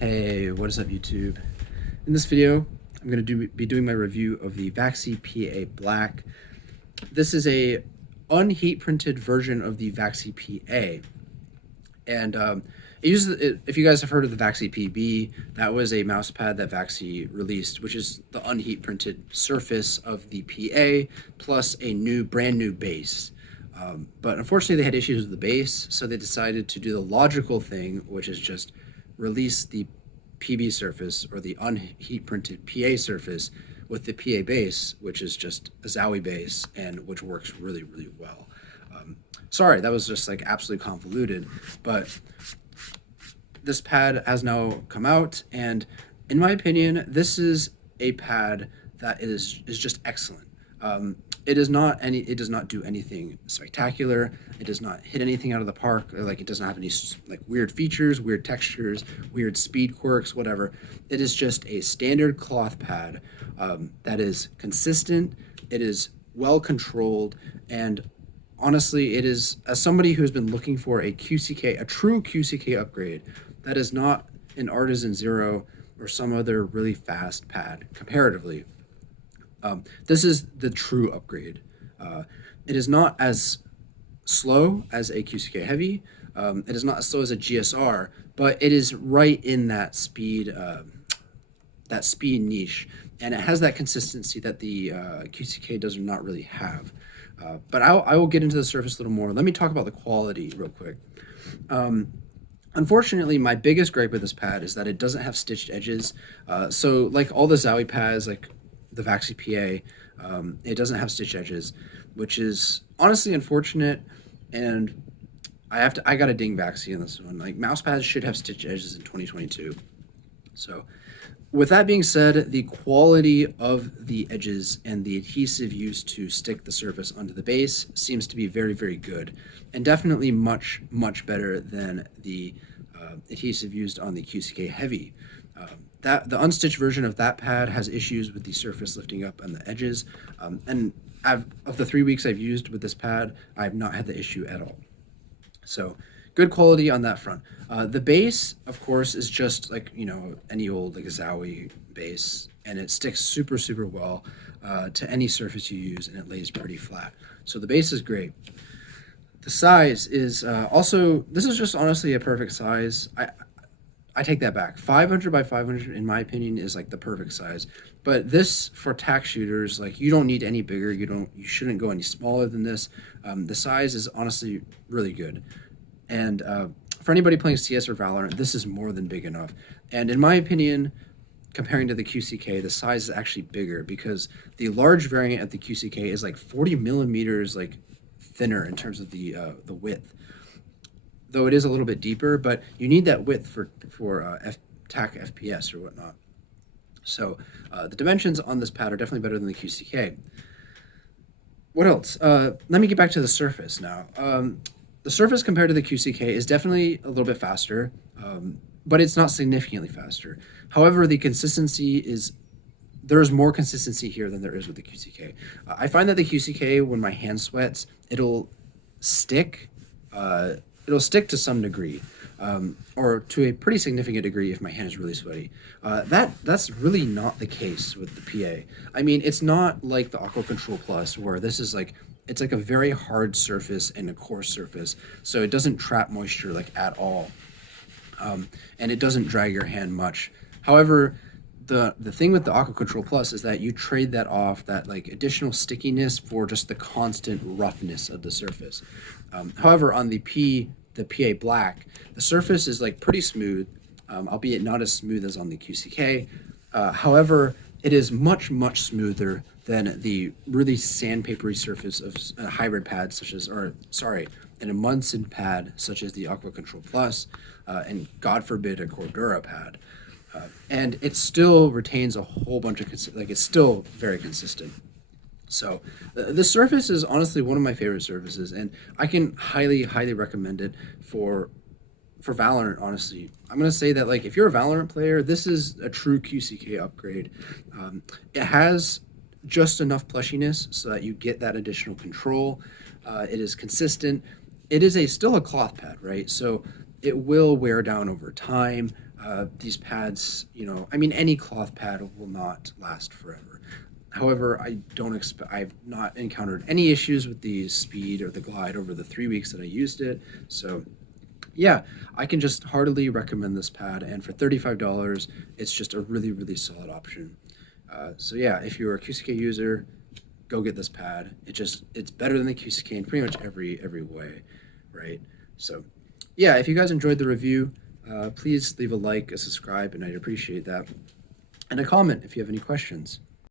Hey, what is up YouTube? In this video, I'm going to be doing my review of the Vaxee PA Black. This is a unheat printed version of the Vaxee PA. And it uses, if you guys have heard of the Vaxee PB, that was a mouse pad that Vaxee released, which is the unheat printed surface of the PA plus a brand new base. But unfortunately, they had issues with the base, so they decided to do the logical thing, which is just release the PB surface or the unheat printed PA surface with the PA base, which is just a Zowie base and which works really, really well. Sorry, that was just like absolutely convoluted, but this pad has now come out, and in my opinion, this is a pad that is just excellent. It does not do anything spectacular. It does not hit anything out of the park. Like, it doesn't have any like weird features, weird textures, weird speed quirks, whatever. It is just a standard cloth pad that is consistent. It is well controlled, and honestly, it is, as somebody who's been looking for a QCK, a true QCK upgrade that is not an Artisan Zero or some other really fast pad comparatively. This is the true upgrade. It is not as slow as a QCK Heavy. It is not as slow as a GSR, but it is right in that speed niche, and it has that consistency that the QCK does not really have. But I will get into the surface a little more. Let me talk about the quality real quick. Unfortunately, my biggest gripe with this pad is that it doesn't have stitched edges. So like all the Zowie pads, like the Vaxee PA, it doesn't have stitched edges, which is honestly unfortunate. And I got to ding Vaxee in this one. Like, mouse pads should have stitched edges in 2022. So with that being said, the quality of the edges and the adhesive used to stick the surface onto the base seems to be very, very good, and definitely much, much better than the adhesive used on the QCK Heavy. The unstitched version of that pad has issues with the surface lifting up on the edges, and of the 3 weeks I've used with this pad, I've not had the issue at all. So good quality on that front. The base, of course, is just like, any old like Zowie base, and it sticks super, super well to any surface you use, and it lays pretty flat. So the base is great. The size is also, this is just honestly a perfect size. I take that back. 500 by 500, in my opinion, is like the perfect size. But this, for tack shooters, like, you don't need any bigger. You shouldn't go any smaller than this. The size is honestly really good. And for anybody playing CS or Valorant, this is more than big enough. And in my opinion, comparing to the QCK, the size is actually bigger, because the large variant of the QCK is like 40 millimeters like thinner in terms of the width. Though it is a little bit deeper, but you need that width for tack FPS or whatnot. So the dimensions on this pad are definitely better than the QCK. What else? Let me get back to the surface now. The surface compared to the QCK is definitely a little bit faster, but it's not significantly faster. However, the consistency is, there's more consistency here than there is with the QCK. I find that the QCK, when my hand sweats, it'll stick. It'll stick to some degree, or to a pretty significant degree if my hand is really sweaty. That's really not the case with the PA. I mean, it's not like the Aqua Control Plus, where this is like, it's like a very hard surface and a coarse surface, so it doesn't trap moisture like at all, and it doesn't drag your hand much. However, the thing with the Aqua Control Plus is that you trade that off, that like additional stickiness, for just the constant roughness of the surface. However, on the PA Black, the surface is like pretty smooth, albeit not as smooth as on the QCK. However, it is much, much smoother than the really sandpapery surface of a hybrid pad such as, an Munson pad such as the Aqua Control Plus, and God forbid a Cordura pad. And it still retains a whole bunch of, it's still very consistent. So the surface is honestly one of my favorite surfaces, and I can highly, highly recommend it for Valorant. Honestly, I'm gonna say that, like, if you're a Valorant player, this is a true QCK upgrade. It has just enough plushiness so that you get that additional control. It is consistent. It is still a cloth pad, right? So it will wear down over time. these pads, you know, I mean, any cloth pad will not last forever. However, I've not encountered any issues with the speed or the glide over the 3 weeks that I used it. So, yeah, I can just heartily recommend this pad. And for $35, it's just a really, really solid option. So, yeah, if you're a QCK user, go get this pad. It's better than the QCK in pretty much every way, right? So, yeah, if you guys enjoyed the review, please leave a like, a subscribe, and I'd appreciate that. And a comment if you have any questions.